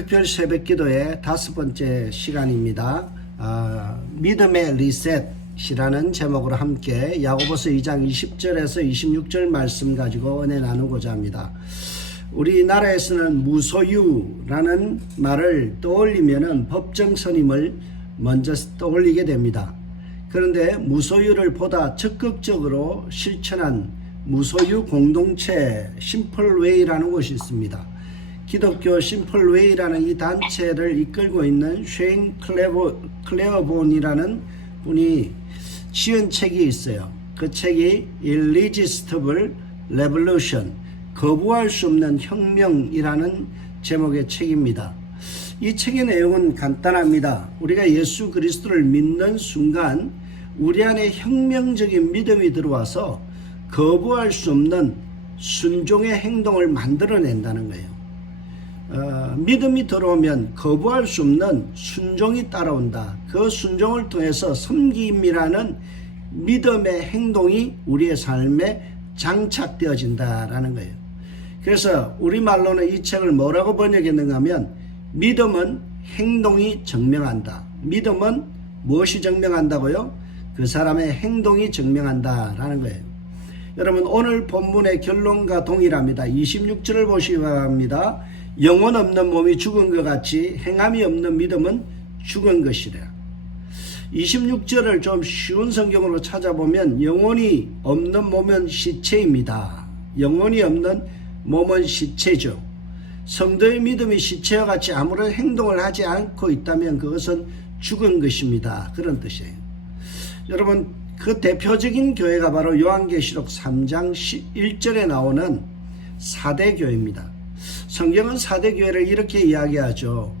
특별 새벽 기도의 5번째 시간입니다. 믿음의 리셋이라는 제목으로 함께 야고보서 2장 20절에서 26절 말씀 가지고 은혜 나누고자 합니다. 우리나라에서는 무소유라는 말을 떠올리면 법정 선임을 먼저 떠올리게 됩니다. 그런데 무소유를 보다 적극적으로 실천한 무소유 공동체 심플웨이라는 곳이 있습니다. 기독교 심플웨이라는 이 단체를 이끌고 있는 쉐인 클레어본이라는 분이 지은 책이 있어요. 그 책이 Irresistible Revolution, 거부할 수 없는 혁명이라는 제목의 책입니다. 이 책의 내용은 간단합니다. 우리가 예수 그리스도를 믿는 순간 우리 안에 혁명적인 믿음이 들어와서 거부할 수 없는 순종의 행동을 만들어낸다는 거예요. 믿음이 들어오면 거부할 수 없는 순종이 따라온다. 그 순종을 통해서 섬김이라는 믿음의 행동이 우리의 삶에 장착되어진다라는 거예요. 그래서 우리말로는 이 책을 뭐라고 번역했는가 하면 믿음은 행동이 증명한다. 믿음은 무엇이 증명한다고요? 그 사람의 행동이 증명한다라는 거예요. 여러분, 오늘 본문의 결론과 동일합니다. 26절을 보시기 바랍니다. 영혼 없는 몸이 죽은 것 같이 행함이 없는 믿음은 죽은 것이라. 26절을 좀 쉬운 성경으로 찾아보면 영혼이 없는 몸은 시체입니다. 영혼이 없는 몸은 시체죠. 성도의 믿음이 시체와 같이 아무런 행동을 하지 않고 있다면 그것은 죽은 것입니다. 그런 뜻이에요. 여러분, 그 대표적인 교회가 바로 요한계시록 3장 1절에 나오는 사대교회입니다. 성경은 사대교회를 이렇게 이야기하죠.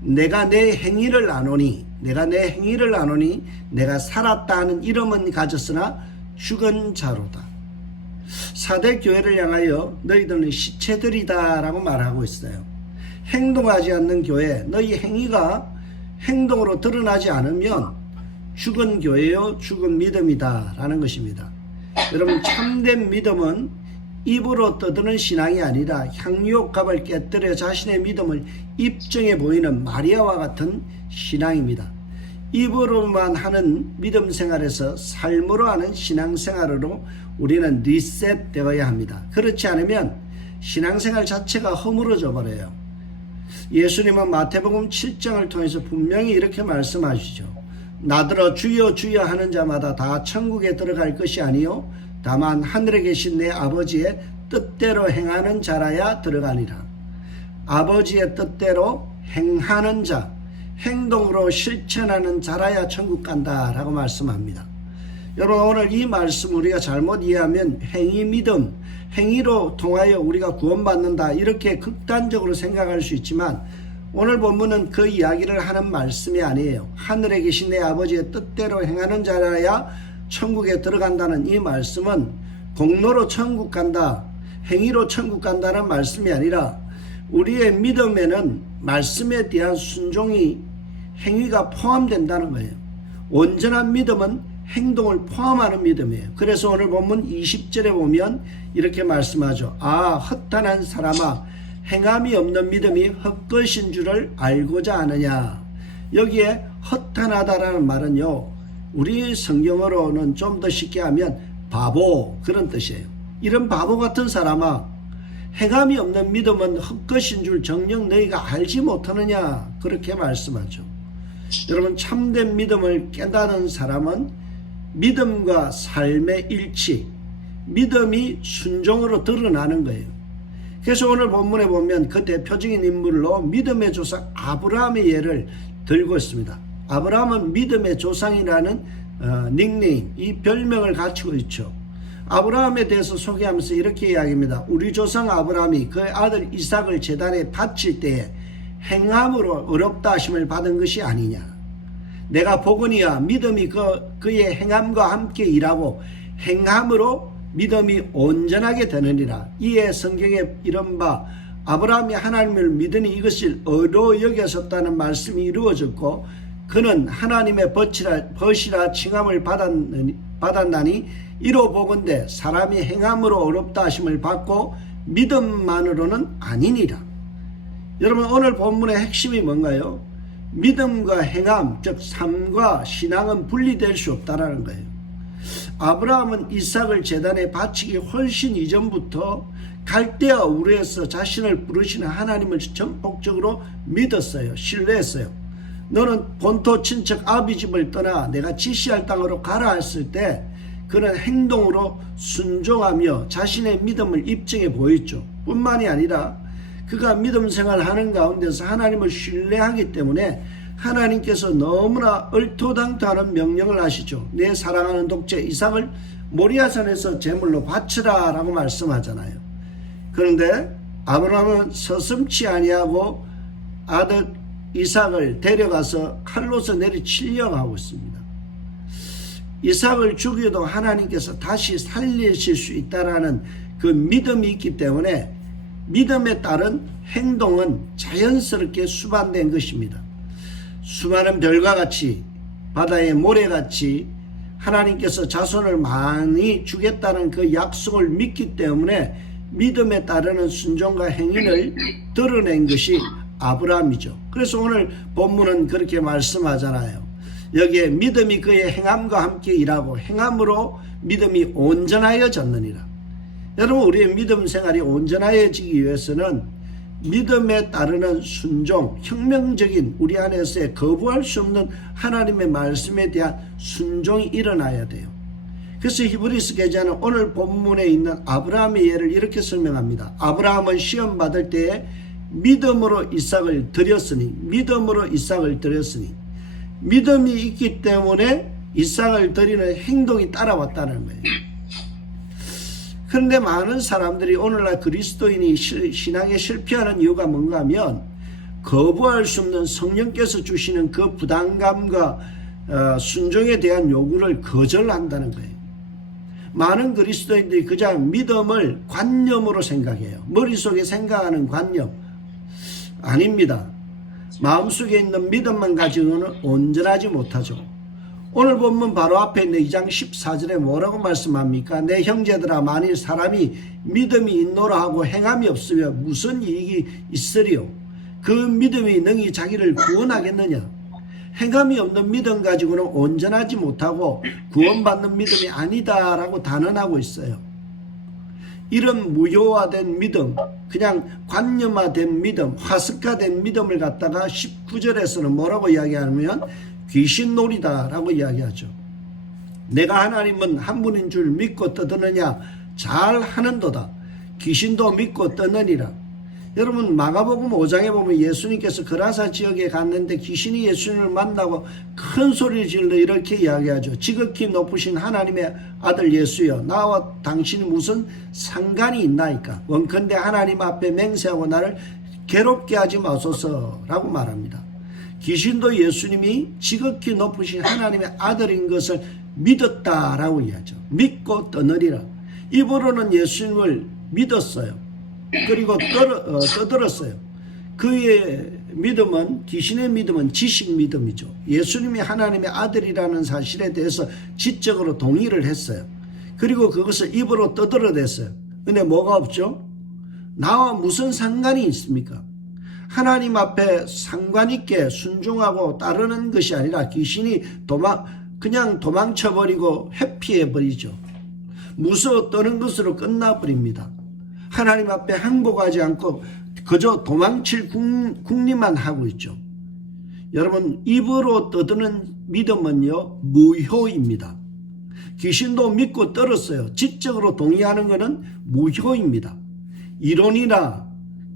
내가 내 행위를 아노니 내가 살았다 하는 이름은 가졌으나 죽은 자로다. 사대교회를 향하여 너희들은 시체들이다 라고 말하고 있어요. 행동하지 않는 교회, 너희 행위가 행동으로 드러나지 않으면 죽은 교회요, 죽은 믿음이다 라는 것입니다. 여러분, 참된 믿음은 입으로 떠드는 신앙이 아니라 향유옥합을 깨뜨려 자신의 믿음을 입증해 보이는 마리아와 같은 신앙입니다. 입으로만 하는 믿음 생활에서 삶으로 하는 신앙생활으로 우리는 리셋되어야 합니다. 그렇지 않으면 신앙생활 자체가 허물어져 버려요. 예수님은 마태복음 7장을 통해서 분명히 이렇게 말씀하시죠. 나더러 주여 주여 하는 자마다 다 천국에 들어갈 것이 아니요 다만 하늘에 계신 내 아버지의 뜻대로 행하는 자라야 들어가니라. 아버지의 뜻대로 행하는 자, 행동으로 실천하는 자라야 천국 간다라고 말씀합니다. 여러분, 오늘 이 말씀 우리가 잘못 이해하면 행위 믿음, 행위로 통하여 우리가 구원받는다 이렇게 극단적으로 생각할 수 있지만 오늘 본문은 그 이야기를 하는 말씀이 아니에요. 하늘에 계신 내 아버지의 뜻대로 행하는 자라야 천국에 들어간다는 이 말씀은 공로로 천국 간다, 행위로 천국 간다는 말씀이 아니라 우리의 믿음에는 말씀에 대한 순종이 행위가 포함된다는 거예요. 온전한 믿음은 행동을 포함하는 믿음이에요. 그래서 오늘 본문 20절에 보면 이렇게 말씀하죠. 허탄한 사람아, 행함이 없는 믿음이 헛것인 줄을 알고자 하느냐. 여기에 허탄하다라는 말은요, 우리 성경어로는 좀 더 쉽게 하면 바보, 그런 뜻이에요. 이런 바보 같은 사람아, 행함이 없는 믿음은 헛것인 줄 정녕 너희가 알지 못하느냐, 그렇게 말씀하죠. 여러분, 참된 믿음을 깨닫는 사람은 믿음과 삶의 일치, 믿음이 순종으로 드러나는 거예요. 그래서 오늘 본문에 보면 그 대표적인 인물로 믿음의 조상 아브라함의 예를 들고 있습니다. 아브라함은 믿음의 조상이라는 닉네임, 이 별명을 갖추고 있죠. 아브라함에 대해서 소개하면서 이렇게 이야기합니다. 우리 조상 아브라함이 그 아들 이삭을 제단에 바칠 때에 행함으로 의롭다 하심을 받은 것이 아니냐. 내가 보거니와 믿음이 그의 행함과 함께 일하고 행함으로 믿음이 온전하게 되느니라. 이에 성경에 이른바 아브라함이 하나님을 믿으니 이것을 의로 여겼었다는 말씀이 이루어졌고 그는 하나님의 벗이라 칭함을 받았나니 이로 보건대 사람이 행함으로 어렵다 하심을 받고 믿음만으로는 아니니라. 여러분 오늘 본문의 핵심이 뭔가요? 믿음과 행함, 즉 삶과 신앙은 분리될 수 없다라는 거예요. 아브라함은 이삭을 제단에 바치기 훨씬 이전부터 갈대아 우르에서 자신을 부르시는 하나님을 전폭적으로 믿었어요. 신뢰했어요. 너는 본토 친척 아비 집을 떠나 내가 지시할 땅으로 가라 했을 때 그는 행동으로 순종하며 자신의 믿음을 입증해 보였죠. 뿐만이 아니라 그가 믿음 생활하는 가운데서 하나님을 신뢰하기 때문에 하나님께서 너무나 얼토당토하는 명령을 하시죠. 내 사랑하는 독자 이삭을 모리아산에서 제물로 바치라 라고 말씀하잖아요. 그런데 아브라함은 서슴지 아니하고 아들 이삭을 데려가서 칼로서 내리치려고 하고 있습니다. 이삭을 죽여도 하나님께서 다시 살리실 수 있다라는 그 믿음이 있기 때문에 믿음에 따른 행동은 자연스럽게 수반된 것입니다. 수많은 별과 같이 바다의 모래같이 하나님께서 자손을 많이 주겠다는 그 약속을 믿기 때문에 믿음에 따르는 순종과 행위를 드러낸 것이 아브라함이죠. 그래서 오늘 본문은 그렇게 말씀하잖아요. 여기에 믿음이 그의 행함과 함께 일하고 행함으로 믿음이 온전하여졌느니라. 여러분 우리의 믿음 생활이 온전하여지기 위해서는 믿음에 따르는 순종, 혁명적인 우리 안에서의 거부할 수 없는 하나님의 말씀에 대한 순종이 일어나야 돼요. 그래서 히브리서 계자는 오늘 본문에 있는 아브라함의 예를 이렇게 설명합니다. 아브라함은 시험 받을 때에 믿음으로 이삭을 드렸으니 믿음이 있기 때문에 이삭을 드리는 행동이 따라왔다는 거예요. 그런데 많은 사람들이 오늘날 그리스도인이 신앙에 실패하는 이유가 뭔가 하면 거부할 수 없는 성령께서 주시는 그 부담감과 순종에 대한 요구를 거절한다는 거예요. 많은 그리스도인들이 그냥 믿음을 관념으로 생각해요. 머릿속에 생각하는 관념. 아닙니다. 마음속에 있는 믿음만 가지고는 온전하지 못하죠. 오늘 본문 바로 앞에 있는 2장 14절에 뭐라고 말씀합니까? 내 형제들아 만일 사람이 믿음이 있노라 하고 행함이 없으면 무슨 이익이 있으리요? 그 믿음이 능히 자기를 구원하겠느냐? 행함이 없는 믿음 가지고는 온전하지 못하고 구원받는 믿음이 아니다라고 단언하고 있어요. 이런 무효화된 믿음, 그냥 관념화된 믿음, 화석화된 믿음을 갖다가 19절에서는 뭐라고 이야기하냐면 귀신놀이다라고 이야기하죠. 내가 하나님은 한 분인 줄 믿고 떠드느냐? 잘하는도다. 귀신도 믿고 떠느니라. 여러분 마가복음 5장에 보면 예수님께서 그라사 지역에 갔는데 귀신이 예수님을 만나고 큰 소리를 질러 이렇게 이야기하죠. 지극히 높으신 하나님의 아들 예수여, 나와 당신이 무슨 상관이 있나이까? 원컨대 하나님 앞에 맹세하고 나를 괴롭게 하지 마소서라고 말합니다. 귀신도 예수님이 지극히 높으신 하나님의 아들인 것을 믿었다라고 이야기하죠. 믿고 떠느리라. 입으로는 예수님을 믿었어요. 그리고 떠들었어요. 그의 믿음은, 귀신의 믿음은 지식 믿음이죠. 예수님이 하나님의 아들이라는 사실에 대해서 지적으로 동의를 했어요. 그리고 그것을 입으로 떠들어댔어요. 근데 뭐가 없죠? 나와 무슨 상관이 있습니까? 하나님 앞에 상관 있게 순종하고 따르는 것이 아니라 귀신이 그냥 도망쳐버리고 회피해버리죠. 무서워 떠는 것으로 끝나버립니다. 하나님 앞에 항복하지 않고 그저 도망칠 궁리만 하고 있죠. 여러분 입으로 떠드는 믿음은요 무효입니다. 귀신도 믿고 떨었어요. 지적으로 동의하는 것은 무효입니다. 이론이나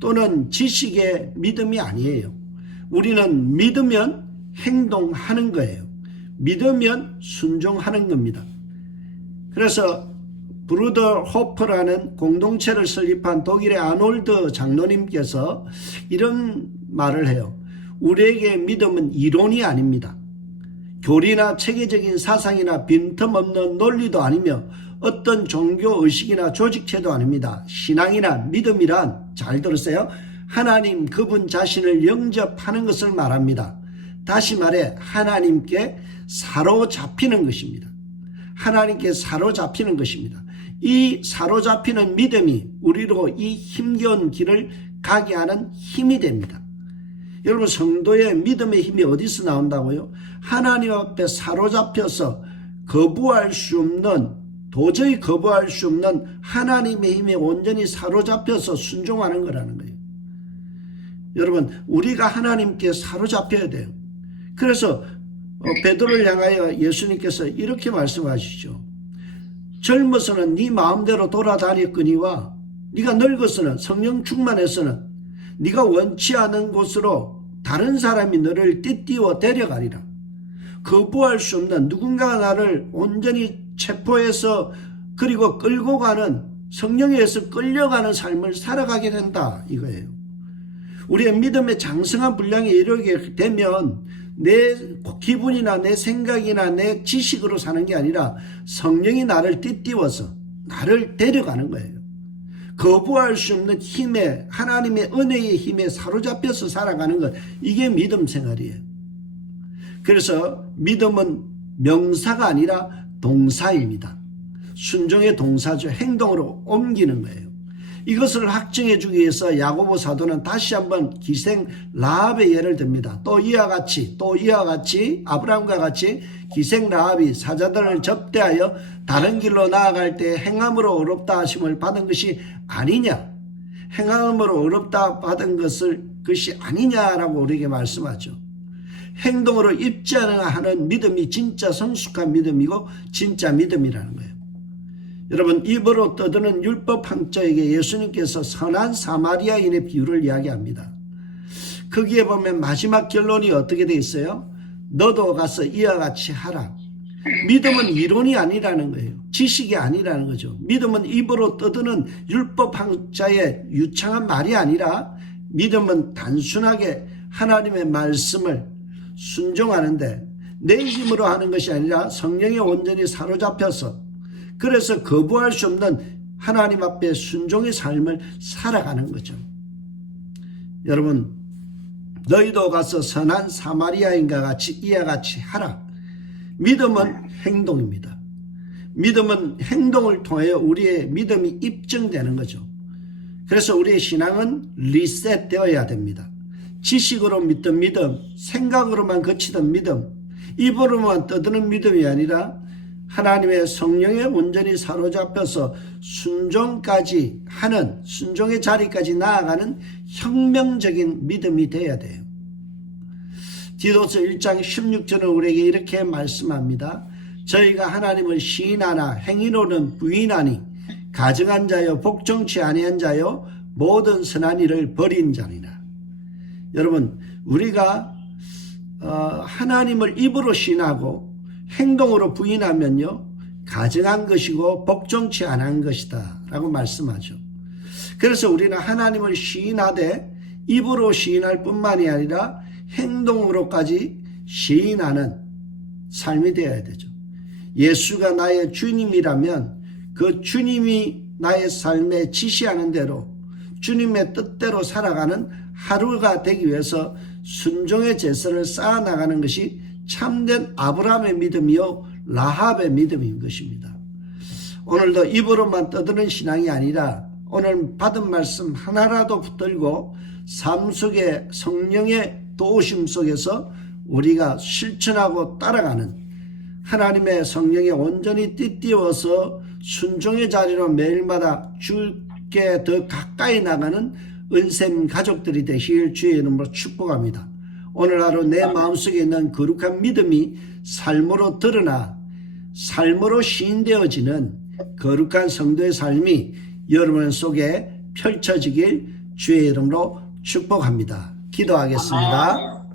또는 지식의 믿음이 아니에요. 우리는 믿으면 행동하는 거예요. 믿으면 순종하는 겁니다. 그래서 브루더 호퍼라는 공동체를 설립한 독일의 아놀드 장로님께서 이런 말을 해요. 우리에게 믿음은 이론이 아닙니다. 교리나 체계적인 사상이나 빈틈없는 논리도 아니며 어떤 종교의식이나 조직체도 아닙니다. 신앙이나 믿음이란, 잘 들으세요, 하나님 그분 자신을 영접하는 것을 말합니다. 다시 말해 하나님께 사로잡히는 것입니다. 하나님께 사로잡히는 것입니다. 이 사로잡히는 믿음이 우리로 이 힘겨운 길을 가게 하는 힘이 됩니다. 여러분, 성도의 믿음의 힘이 어디서 나온다고요? 하나님 앞에 사로잡혀서 도저히 거부할 수 없는 하나님의 힘에 온전히 사로잡혀서 순종하는 거라는 거예요. 여러분, 우리가 하나님께 사로잡혀야 돼요. 그래서 베드로를 향하여 예수님께서 이렇게 말씀하시죠. 젊어서는 네 마음대로 돌아다녔거니와 네가 늙어서는 성령 충만해서는 네가 원치 않은 곳으로 다른 사람이 너를 띠띠워 데려가리라. 거부할 수 없는 누군가가 나를 온전히 체포해서 그리고 끌고 가는, 성령에 의해서 끌려가는 삶을 살아가게 된다 이거예요. 우리의 믿음의 장성한 분량에 이르게 되면 내 기분이나 내 생각이나 내 지식으로 사는 게 아니라 성령이 나를 띠띠워서 나를 데려가는 거예요. 거부할 수 없는 힘에, 하나님의 은혜의 힘에 사로잡혀서 살아가는 것, 이게 믿음 생활이에요. 그래서 믿음은 명사가 아니라 동사입니다. 순종의 동사죠. 행동으로 옮기는 거예요. 이것을 확증해 주기 위해서 야고보 사도는 다시 한번 기생 라합의 예를 듭니다. 또 이와 같이 아브라함과 같이 기생 라합이 사자들을 접대하여 다른 길로 나아갈 때 행함으로 어렵다 하심을 받은 것이 아니냐, 행함으로 어렵다 받은 것이 아니냐라고 우리에게 말씀하죠. 행동으로 입증하는 믿음이 진짜 성숙한 믿음이고 진짜 믿음이라는 거예요. 여러분, 입으로 떠드는 율법 학자에게 예수님께서 선한 사마리아인의 비유를 이야기합니다. 거기에 보면 마지막 결론이 어떻게 되어 있어요? 너도 가서 이와 같이 하라. 믿음은 이론이 아니라는 거예요. 지식이 아니라는 거죠. 믿음은 입으로 떠드는 율법 학자의 유창한 말이 아니라 믿음은 단순하게 하나님의 말씀을 순종하는데 내 힘으로 하는 것이 아니라 성령에 온전히 사로잡혀서, 그래서 거부할 수 없는 하나님 앞에 순종의 삶을 살아가는 거죠. 여러분, 너희도 가서 선한 사마리아인과 같이 이와 같이 하라. 믿음은 행동입니다. 믿음은 행동을 통하여 우리의 믿음이 입증되는 거죠. 그래서 우리의 신앙은 리셋되어야 됩니다. 지식으로 믿던 믿음, 생각으로만 그치던 믿음, 입으로만 떠드는 믿음이 아니라 하나님의 성령에 온전히 사로잡혀서 순종까지 하는, 순종의 자리까지 나아가는 혁명적인 믿음이 되어야 돼요. 디도서 1장 16절은 우리에게 이렇게 말씀합니다. 저희가 하나님을 시인하나 행위로는 부인하니 가증한 자요 복종치 아니한 자요 모든 선한 일을 버린 자니라. 여러분, 우리가 하나님을 입으로 시인하고 행동으로 부인하면요, 가증한 것이고 복종치 않은 것이다 라고 말씀하죠. 그래서 우리는 하나님을 시인하되 입으로 시인할 뿐만이 아니라 행동으로까지 시인하는 삶이 되어야 되죠. 예수가 나의 주님이라면 그 주님이 나의 삶에 지시하는 대로 주님의 뜻대로 살아가는 하루가 되기 위해서 순종의 제사를 쌓아나가는 것이 참된 아브라함의 믿음이요 라합의 믿음인 것입니다. 오늘도 입으로만 떠드는 신앙이 아니라 오늘 받은 말씀 하나라도 붙들고 삶 속에 성령의 도우심 속에서 우리가 실천하고 따라가는, 하나님의 성령에 온전히 띠띠워서 순종의 자리로 매일마다 주께 더 가까이 나가는 은샘 가족들이 되실 주의 이름으로 축복합니다. 오늘 하루 내 마음속에 있는 거룩한 믿음이 삶으로 드러나 삶으로 시인되어지는 거룩한 성도의 삶이 여러분 속에 펼쳐지길 주의 이름으로 축복합니다. 기도하겠습니다.